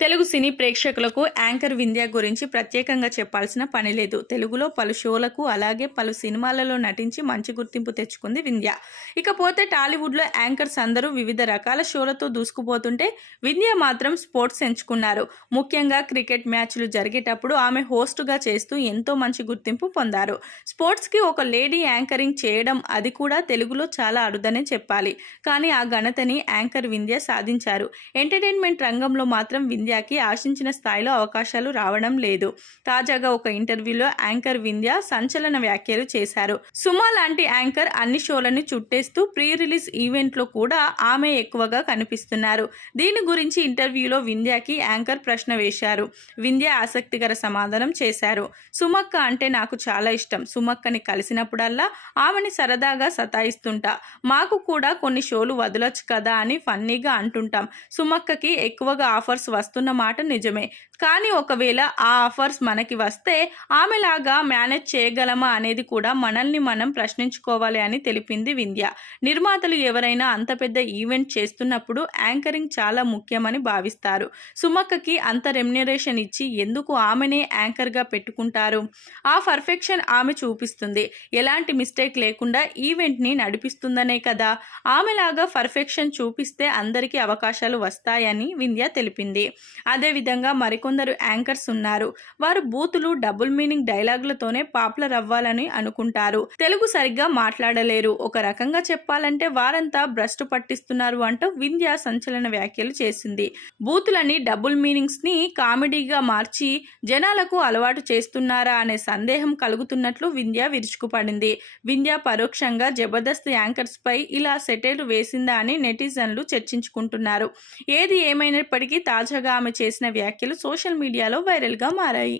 తెలుగు సినీ ప్రేక్షకులకు యాంకర్ వింధ్య గురించి ప్రత్యేకంగా చెప్పాల్సిన పని లేదు. తెలుగులో పలు షోలకు అలాగే పలు సినిమాలలో నటించి మంచి గుర్తింపు తెచ్చుకుంది వింధ్య. ఇకపోతే టాలీవుడ్లో యాంకర్స్ అందరూ వివిధ రకాల షోలతో దూసుకుపోతుంటే వింధ్య మాత్రం స్పోర్ట్స్ ఎంచుకున్నారు. ముఖ్యంగా క్రికెట్ మ్యాచ్లు జరిగేటప్పుడు ఆమె హోస్టుగా చేస్తూ ఎంతో మంచి గుర్తింపు పొందారు. స్పోర్ట్స్కి ఒక లేడీ యాంకరింగ్ చేయడం అది కూడా తెలుగులో చాలా అరుదనే చెప్పాలి. కానీ ఆ ఘనతని యాంకర్ వింధ్య సాధించారు. ఎంటర్టైన్మెంట్ రంగంలో మాత్రం వింధ్యాకి ఆశించిన స్థాయిలో అవకాశాలు రావడం లేదు. తాజాగా ఒక ఇంటర్వ్యూలో యాంకర్ వింధ్య సంచలన వ్యాఖ్యలు చేశారు. సుమా లాంటి యాంకర్ అన్ని షోలను చుట్టేస్తూ ప్రీ రిలీజ్ ఈవెంట్లో కూడా ఆమె ఎక్కువగా కనిపిస్తున్నారు. దీని గురించి ఇంటర్వ్యూలో వింధ్యాకి యాంకర్ ప్రశ్న వేశారు. వింధ్య ఆసక్తికర సమాధానం చేశారు. సుమక్క అంటే నాకు చాలా ఇష్టం. సుమక్కని కలిసినప్పుడల్లా ఆమెని సరదాగా సతాయిస్తుంటా. మాకు కూడా కొన్ని షోలు వదలొచ్చు కదా అని ఫన్నీగా అంటుంటాం. సుమక్కకి ఎక్కువగా ఆఫర్స్ వస్తున్న మాట నిజమే. కానీ ఒకవేళ ఆ ఆఫర్స్ మనకి వస్తే ఆమెలాగా మేనేజ్ చేయగలమా అనేది కూడా మనల్ని మనం ప్రశ్నించుకోవాలి అని తెలిపింది వింధ్య. నిర్మాతలు ఎవరైనా అంత పెద్ద ఈవెంట్ చేస్తున్నప్పుడు యాంకరింగ్ చాలా ముఖ్యమని భావిస్తారు. సుమక్కకి అంత రెమ్యునరేషన్ ఇచ్చి ఎందుకు ఆమెనే యాంకర్గా పెట్టుకుంటారు? ఆ పర్ఫెక్షన్ ఆమె చూపిస్తుంది. ఎలాంటి మిస్టేక్ లేకుండా ఈవెంట్ని నడిపిస్తుందనే కదా. ఆమెలాగా పర్ఫెక్షన్ చూపిస్తే అందరికీ అవకాశాలు వస్తాయని వింధ్య తెలిపింది. అదేవిధంగా మరికొందరు యాంకర్స్ ఉన్నారు. వారు బూతులు డబుల్ మీనింగ్ డైలాగులతోనే పాపులర్ అవ్వాలని అనుకుంటారు. తెలుగు సరిగ్గా మాట్లాడలేరు. ఒక రకంగా చెప్పాలంటే వారంతా భ్రష్టు పట్టిస్తున్నారు అంటూ వింధ్య సంచలన వ్యాఖ్యలు చేసింది. బూతులని డబుల్ మీనింగ్స్ని కామెడీగా మార్చి జనాలకు అలవాటు చేస్తున్నారా అనే సందేహం కలుగుతున్నట్లు వింధ్య విరుచుకుపడింది. వింధ్య పరోక్షంగా జబర్దస్త్ యాంకర్స్ పై ఇలా సెటైల్ వేసిందా అని నెటిజన్లు చర్చించుకుంటున్నారు. ఏది ఏమైనప్పటికీ తాజాగా ఆమె చేసిన వ్యాఖ్యలు సోషల్ మీడియాలో వైరల్గా మారాయి.